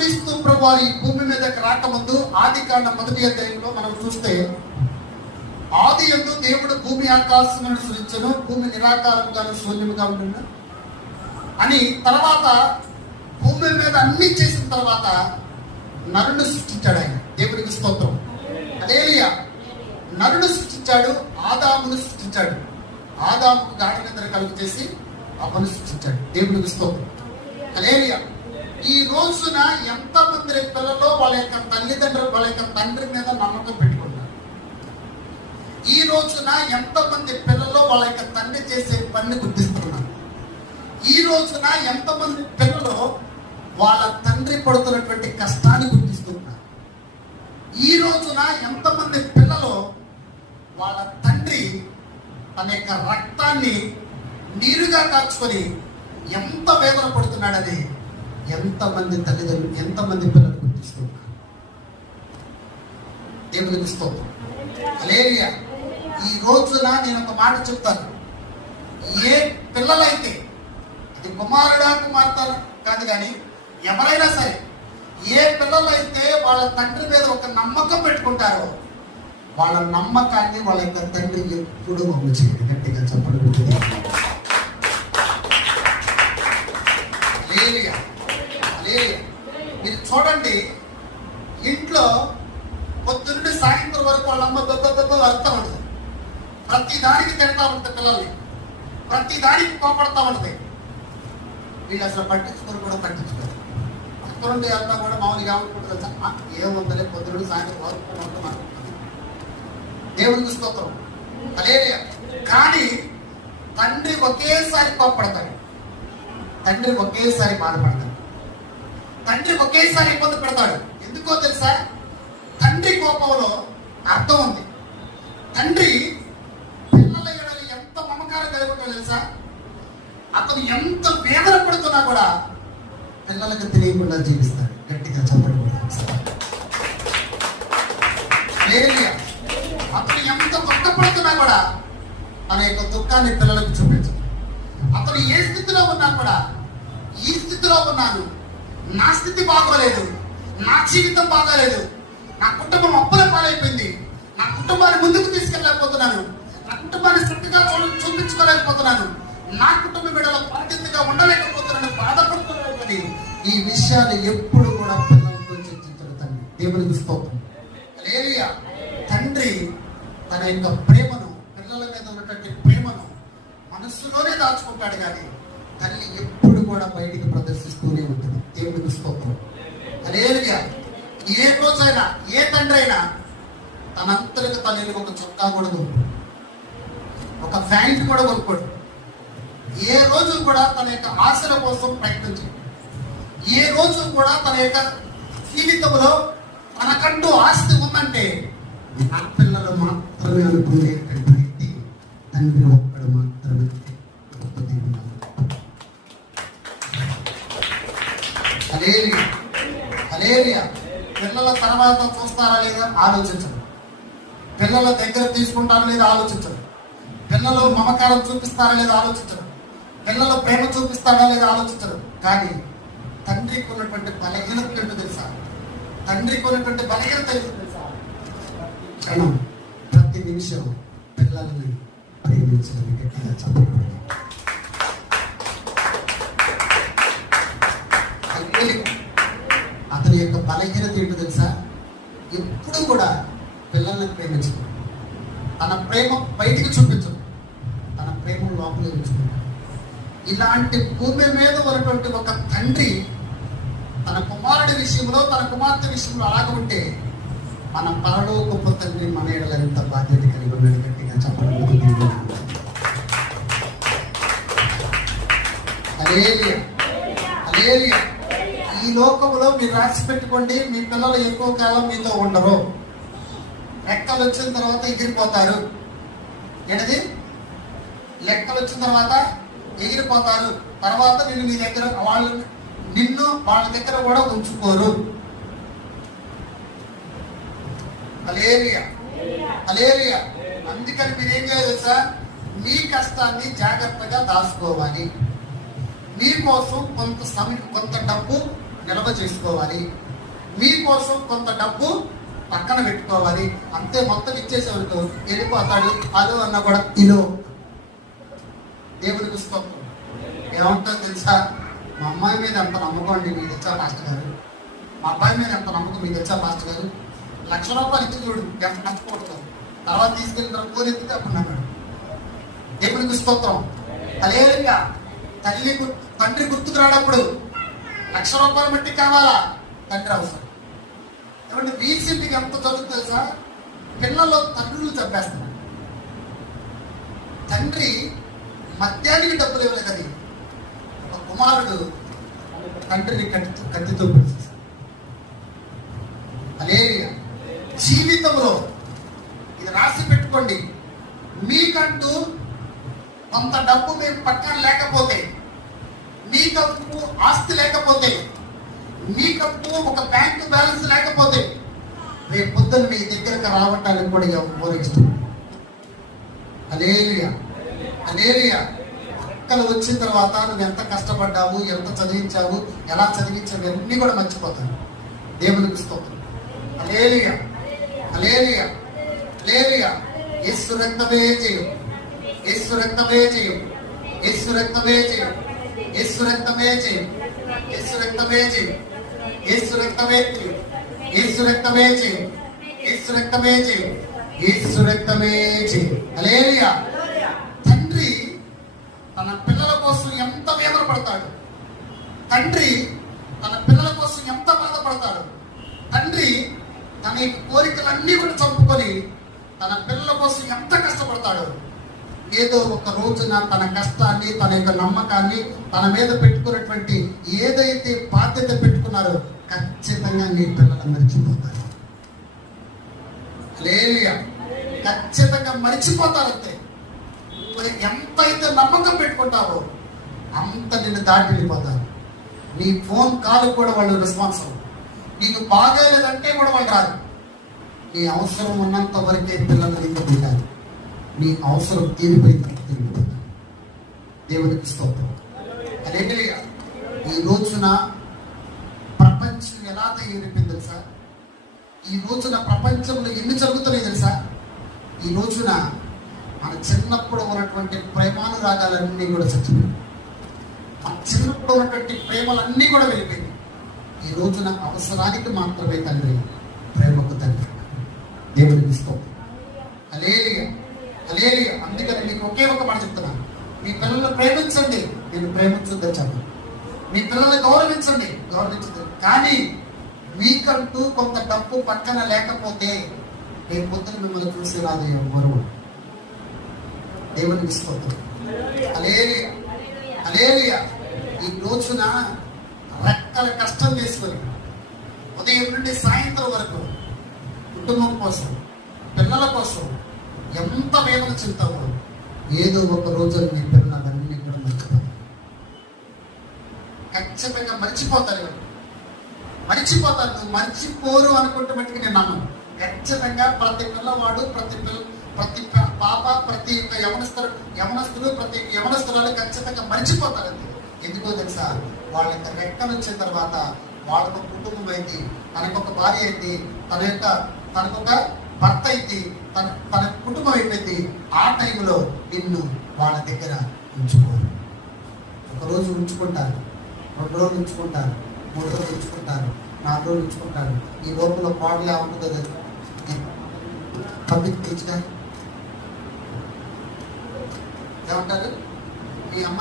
యేసుక్రీస్తు ప్రభువారు ఈ భూమి మీదకి రాకముందు ఆదికాండం 1వ అధ్యాయంలో మనం చూస్తే, ఆది యందు దేవుడు భూమి ఆకాశములను సృజించెను, భూమి నిరాకారముగాను శూన్యముగా ఉండును అని. తర్వాత భూమి మీద అన్ని చేసిన తర్వాత నరుని సృష్టించాడు ఆయన. దేవుడికి స్తోత్రం. హల్లెలూయా. నరుడు సృష్టించాడు, ఆదామును సృష్టించాడు. ఆదాముకు గాఢ నిద్ర కలుగు చేసి అవ్వను సృష్టించాడు. దేవుడికి స్తోత్రం. హల్లెలూయా. ఈ రోజున ఎంతమంది పిల్లలు వాళ్ళ యొక్క తల్లిదండ్రులు వాళ్ళ యొక్క తండ్రి మీద నమ్మకం పెట్టుకున్నారు? ఈ రోజున ఎంతమంది పిల్లలు వాళ్ళ యొక్క తండ్రి చేసే పని గుర్తిస్తున్నారు? ఈ రోజున ఎంతమంది పిల్లలు వాళ్ళ తండ్రి పడుతున్నటువంటి కష్టాన్ని గుర్తిస్తున్నారు? ఈ రోజున ఎంతమంది పిల్లలు వాళ్ళ తండ్రి తన యొక్క రక్తాన్ని నీరుగా కాచుకొని ఎంత వేదన పడుతున్నాడని ఎంతమంది తల్లిదండ్రులు, ఎంతమంది పిల్లలు గుర్తిస్తున్నారు? దేవునికి స్తోత్రం. హల్లెలూయా. ఈ రోజున నేను ఒక మాట చెప్తాను. ఏ పిల్లలైతే, ఇది కుమారుడా కుమార్తె కాదు కానీ ఎవరైనా సరే, ఏ పిల్లలైతే వాళ్ళ తండ్రి మీద ఒక నమ్మకం పెట్టుకుంటారో వాళ్ళ నమ్మకాన్ని వాళ్ళ యొక్క తండ్రి ఎప్పుడు అమలు చేయండి. గట్టిగా చెప్పడం. మీరు చూడండి, ఇంట్లో పొద్దున్నే సాయంత్రం వరకు వాళ్ళ అమ్మ దొబ్బ అర్థం ఉంటుంది. ప్రతి దానికి తింటా ఉంటుంది పిల్లల్ని, ప్రతి దానికి కోపడతా ఉంటుంది. వీళ్ళు అసలు పట్టించుకొని కూడా పట్టించుకోరు. అక్కడుండి అంతా కూడా మామూలుగా ఏమనుకుంటుంది, ఏముందలే పొద్దున్నే సాయంత్రం వరకు ఉంటున్నారు. దేవునికి స్తోత్రం. హల్లెలూయా. కానీ తండ్రి ఒకేసారి కోపడతాడు, తండ్రి ఒకేసారి బాధపడతాడు, తండ్రి ఒకేసారి ఇబ్బంది పెడతాడు. ఎందుకో తెలుసా? తండ్రి కోపంలో అర్థం ఉంది. తండ్రి పిల్లల ఎడల ఎంత మమకారం కలిగి ఉంటాడో తెలుసా? అతను ఎంత వేదన పడుతున్నా కూడా పిల్లలకు తెలియకుండా జీవిస్తాడు. గట్టిగా చెప్పండి. అతను ఎంత దుఃఖపడుతున్నా కూడా తన యొక్క దుఃఖాన్ని పిల్లలకు చూపించు. అతను ఏ స్థితిలో ఉన్నా కూడా, ఈ స్థితిలో ఉన్నాను, నా స్థితి బాగోలేదు, నా జీవితం బాగోలేదు, నా కుటుంబం అప్పుల పాలైపోయింది, నా కుటుంబాన్ని ముందుకు తీసుకెళ్ళలేకపోతున్నాను, నా కుటుంబాన్ని శ్రద్ధగా చూపించుకోలేకపోతున్నాను, నా కుటుంబం బిడ్డల బాధ్యతగా ఉండలేకపోతున్నాను, బాధపడుతున్నాను అని ఈ విషయాలు ఎప్పుడు కూడా పిల్లలతో చర్చించడు తండ్రి. దేవునికి స్తోత్రం. హల్లెలూయా. తండ్రి తన యొక్క ప్రేమను, పిల్లల మీద ఉన్నటువంటి ప్రేమను మనస్సులోనే దాచుకుంటాడు, కానీ తల్లి ఎప్పుడు కూడా బయటికి ప్రదర్శిస్తూనే ఉంటుంది. దేవునికి స్తోత్రం. హల్లెలూయా. ఏ రోజైనా ఏ తండ్రి అయినా తనంతరికి తల్లిని ఒక చొక్కా కూడా కొనుక్కోడు, ఒక ప్యాంట్ కూడా కొనుక్కోడు. ఏ రోజు కూడా తన యొక్క ఆశల కోసం ప్రయత్నించడు. ఏ రోజు కూడా తన యొక్క జీవితంలో తనకంటూ ఆస్తి ఉందంటే నా పిల్లలు మాత్రమే అనుకునేటువంటి వ్యక్తి తండ్రి ఒక్కడు మాత్రమే. హల్లెలూయా. హల్లెలూయా. పిల్లల తర్వాత చూస్తారా లేదా ఆలోచించరు, పిల్లల దగ్గర తీసుకుంటారా లేదా ఆలోచించరు, పిల్లలు మమకారం చూపిస్తారా లేదా ఆలోచించరు, పిల్లలు ప్రేమ చూపిస్తారా లేదా ఆలోచించరు. కానీ తండ్రికి ఉన్నటువంటి బలహీనత ఏంటో తెలుసా? తండ్రికి ఉన్నటువంటి బలహీనత ఏంటో తెలుసా? క్షణం, ప్రతి నిమిషం పిల్లల్ని ప్రేమించడం. గట్టిగా చెప్పండి. అతని యొక్క బలహీనత ఏంటో తెలుసా? ఎప్పుడు కూడా పిల్లల్ని ప్రేమించడం, తన ప్రేమ బయటికి చూపించడం, తన ప్రేమ లోపలే ఉంచుకుంటాడు. ఇలాంటి భూమి మీద ఉన్నటువంటి ఒక తండ్రి తన కుమారుడి విషయంలో, తన కుమార్తె విషయంలో అలాగ ఉంటే మన పరలోకపు తండ్రి మన ఎడల ఎంత బాధ్యత కలిగి ఉన్నాడు. గట్టిగా చెప్పడం. హల్లెలూయా. హల్లెలూయా. ఈ లోకంలో మీరు రాసి పెట్టుకోండి, మీ పిల్లలు ఎక్కువ కాలం మీతో ఉండరు. లెక్కలు వచ్చిన తర్వాత ఎగిరిపోతారు. ఏంటది? లెక్కలు వచ్చిన తర్వాత ఎగిరిపోతారు. తర్వాత నిన్ను మీ దగ్గర నిన్ను వాళ్ళ దగ్గర కూడా ఉంచుకోరు. హల్లెలూయా. హల్లెలూయా. అందుకని మీరేం చేయాలి సార్? మీ కష్టాన్ని జాగ్రత్తగా దాచుకోవాలి. మీకోసం కొంత సమయం, కొంత డబ్బు నిల్వ చేసుకోవాలి, మీకోసం కొంత డబ్బు పక్కన పెట్టుకోవాలి. అంతే, మొత్తం ఇచ్చేసేవాళ్ళు వెళ్ళిపోతాడు. అదో అన్న కూడా ఇలో. దేవుడికి స్తోత్రం. ఏమంటుందో తెలుసా? మా అమ్మాయి మీద ఎంత నమ్మకం అండి మీకు తెచ్చా పాస్టర్ గారు, మా అబ్బాయి మీద ఎంత నమ్మకం మీకు తెచ్చా పాస్టర్ గారు, ₹1,00,000 ఇచ్చి చూడు ఎంత నష్టపోతారు, తర్వాత తీసుకెళ్ళిన తర్వాత కోరెత్తితే అప్పుడు అన్నాడు. దేవుడికి స్తోత్రం. అదేవిధంగా తండ్రి గుర్తుకు రాడప్పుడు ₹1,00,000 బట్టి కావాలా? తండ్రి అవసరం. ఏమంటే రీసెంట్గా ఎంత జరుగుతుంది తెలుసా? పిల్లలు తండ్రులు చంపేస్తున్నారు. తండ్రి మద్యానికి డబ్బులు ఇవ్వలేదు కానీ ఒక కుమారుడు తండ్రిని కత్తితో పిలిచేశాడు. అదే జీవితంలో ఇది రాసి పెట్టుకోండి. మీకంటూ కొంత డబ్బు మేము పక్కన లేకపోతే, మీకంటూ ఆస్తి లేకపోతే, మీకంటూ ఒక బ్యాంకు బ్యాలెన్స్ లేకపోతే, రేపు పొద్దున్న మీ దగ్గరకు రావటానికి కూడా ఎవరు ఇష్టం. హల్లెలూయా, హల్లెలూయా. అక్కలు వచ్చిన తర్వాత నువ్వు ఎంత కష్టపడ్డావు, ఎంత చదివించావు, ఎలా చదివించావు అన్నీ కూడా మర్చిపోతాను. దేవునికి స్తోత్రం. హల్లెలూయా, హల్లెలూయా, హల్లెలూయా. యేసు రక్తమే జయం, యేసు రక్తమే జయం, యేసు రక్తమే జయం, యేసు రక్తమే జయం, యేసు రక్తమే జయం, యేసు రక్తమే జయం, యేసు రక్తమే జయం, యేసు రక్తమే జయం, యేసు రక్తమే జయం. హల్లెలూయా. తండ్రి తన పిల్లల కోసం ఎంత వేదన పడతాడు, తండ్రి తన పిల్లల కోసం ఎంత బాధపడతాడు, తండ్రి తన కోరికలన్నీ కూడా చంపుకొని తన పిల్లల కోసం ఎంత కష్టపడతాడు. ఏదో ఒక రోజున తన కష్టాన్ని, తన యొక్క నమ్మకాన్ని తన మీద పెట్టుకున్నటువంటి ఏదైతే బాధ్యత పెట్టుకున్నారో ఖచ్చితంగా నీ పిల్లలు మర్చిపోతారు. హల్లెలూయా, ఖచ్చితంగా మర్చిపోతారంతే. మరి ఎంతైతే నమ్మకం పెట్టుకుంటావో అంత నిన్ను దాటి వెళ్ళిపోతారు. నీ ఫోన్ కాల్ కూడా వాళ్ళు రెస్పాన్సిబుల్. నీకు బాగాలేదంటే కూడా వాళ్ళు రాదు. నీ అవసరం ఉన్నంత వరకే పిల్లలు నీకు ఉంటారు. నీ అవసరం తీరిపోయిన తిరిగిపోతారు. దేవునికి స్తోత్రం. హల్లెలూయా. ఈ రోజున ప్రపంచం ఎలా తయారైపోయింది తెలుసా? ఈ రోజున ప్రపంచంలో ఎన్ని జరుగుతున్నాయి తెలుసా? ఈ రోజున మన చిన్నప్పుడు ఉన్నటువంటి ప్రేమానురాగాలన్నీ కూడా చచ్చిపోయి, మన చిన్నప్పుడు ఉన్నటువంటి ప్రేమలన్నీ కూడా వెళ్ళిపోయింది. ఈ రోజున అవసరానికి మాత్రమే తండ్రి, ప్రేమకు తండ్రి. దేవునికి స్తోత్రం. హల్లెలూయా, హల్లెలూయా. అందుకని మీకు ఒకే ఒక మాట చెప్తున్నాను. మీ పిల్లల్ని ప్రేమించండి, నేను ప్రేమించుందని చెప్పను. మీ పిల్లల్ని గౌరవించండి, గౌరవించండి. కానీ మీకంటూ కొంత డబ్బు పక్కన లేకపోతే రేపు పొద్దున మిమ్మల్ని చూసి రాదు ఎవరు. దేవునికి స్తోత్రం. హల్లెలూయా, హల్లెలూయా. ఈ రోజున రెక్కల కష్టం చేసుకొని ఉదయం నుండి సాయంత్రం వరకు కుటుంబం కోసం, పిల్లల కోసం ఎంత వేదన చెందుతావో ఏదో ఒక రోజు నీ పిల్లలన్నీ కూడా మర్చిపోతారు. ఖచ్చితంగా మర్చిపోతారు. మర్చిపోతారు. నువ్వు మర్చిపోరు అనుకుంటే మట్టుకు నేను నమ్మను. ఖచ్చితంగా ప్రతి పిల్లవాడు, ప్రతి పాప, ప్రతి యవనస్తులు, ప్రతి యవనస్తురాలు ఖచ్చితంగా మర్చిపోతారండి. ఎందుకో తెలుసా? వాళ్ళ యొక్క రెక్కలు వచ్చిన తర్వాత వాళ్ళకు కుటుంబం అయింది, తనకొక భార్య అయింది, తనకొక భర్త అయింది, తన కుటుంబం అయిపోయింది. ఆ టైంలో నిన్ను వాళ్ళ దగ్గర ఉంచుకోరు. ఒకరోజు ఉంచుకుంటారు, 2 రోజులు ఉంచుకుంటారు, 3 రోజులు ఉంచుకుంటారు, 4 రోజులు ఉంచుకుంటారు. ఈ లోపల కోడలే ఉంటుందో పబ్లిక్ తెచ్చుగా ఏమంటారు? మీ అమ్మ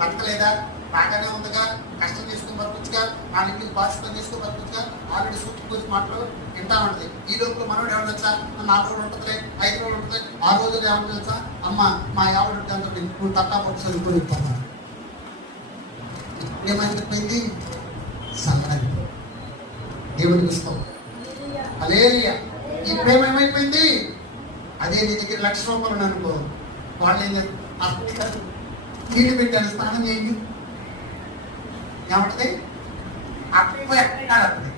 బతకలేదా, బాగానే ఉందిగా, కష్టం చేసుకుని బతకొచ్చుగా, 4 ఇంటికి బాధ్యత తీసుకుని బతకొచ్చుగా, ఆల్రెడీ సూచి కూర్చి మాటలు వింటా ఉంటుంది. ఈ లోపల మనోడు ఏమన్నా వచ్చా, 4 రోజులు ఉంటుందిలే, 5 రోజులు ఉంటుంది, 6 రోజులు ఏమన్నా వచ్చా, అమ్మ మా ఆవిడ ఉంటే అంత నువ్వు తట్టా పట్టు చదువుకొని ఇస్తాను. ఏమైపోయింది? సన్నది. దేవునికి ఇస్తాం. హల్లెలూయా. ఈ ప్రేమ ఏమైపోయింది? అదే నీ దగ్గర ₹1,00,000 అనుకో, వాళ్ళు ఏం చేస్తారు? నీళ్ళు పెట్టాలి, స్నానం చేయండి. ఏమంటది? అప్పుడు ఎక్కడాలి.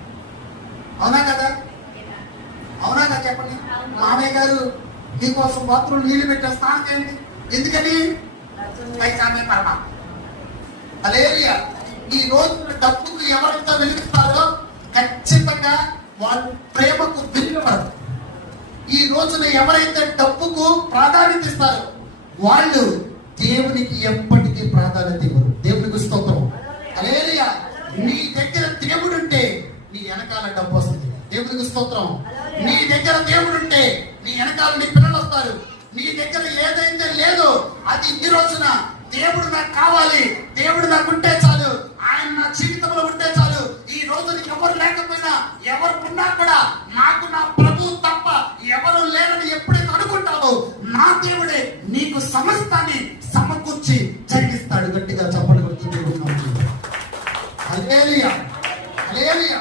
అవునా కదా? అవునా కదా? చెప్పండి. మామయ్య గారు మీకోసం బాత్రూమ్ నీళ్లు పెట్టారు, స్నానం చేయండి. ఎందుకని? పైసామే పరమా. హల్లెలూయా. ఈ రోజు డబ్బుకు ఎవరైతే వెలుగుతారో ఖచ్చితంగా వాళ్ళ ప్రేమకు విలువపడరు. ఈ రోజున ఎవరైతే డబ్బుకు ప్రాధాన్యత ఇస్తారో వాళ్ళు దేవునికి ఎప్పటికీ ప్రాధాన్యత ఇవ్వరు. దేవునికి స్తోత్రం. హల్లెలూయా. నీ దగ్గర దేవుడు ఉంటే నీ వెనకాల డబ్బు వస్తుంది. దేవునికి స్తోత్రం. నీ దగ్గర దేవుడు ఉంటే నీ వెనకాల నీ పిల్లలు వస్తారు. నీ దగ్గర ఏదైతే లేదో అది ఈ రోజున దేవుడు నాకు కావాలి, దేవుడు నాకు ఉంటే చాలు, ఆయన నా జీవితంలో ఉంటే చాలు. ఈ రోజు ఎవరు లేకపోయినా ఎవరు ఉన్నా కూడా నాకు నా ప్రభు తప్ప ఎవరు లేరని ఎప్పుడైతే అనుకుంటావో నా దేవుడే నీకు సమస్తాన్ని సమకూర్చి జరిగిస్తాడు. గట్టిగా చప్పట్లు కొడుతూ దేవుడు. హల్లెలూయా, హల్లెలూయా.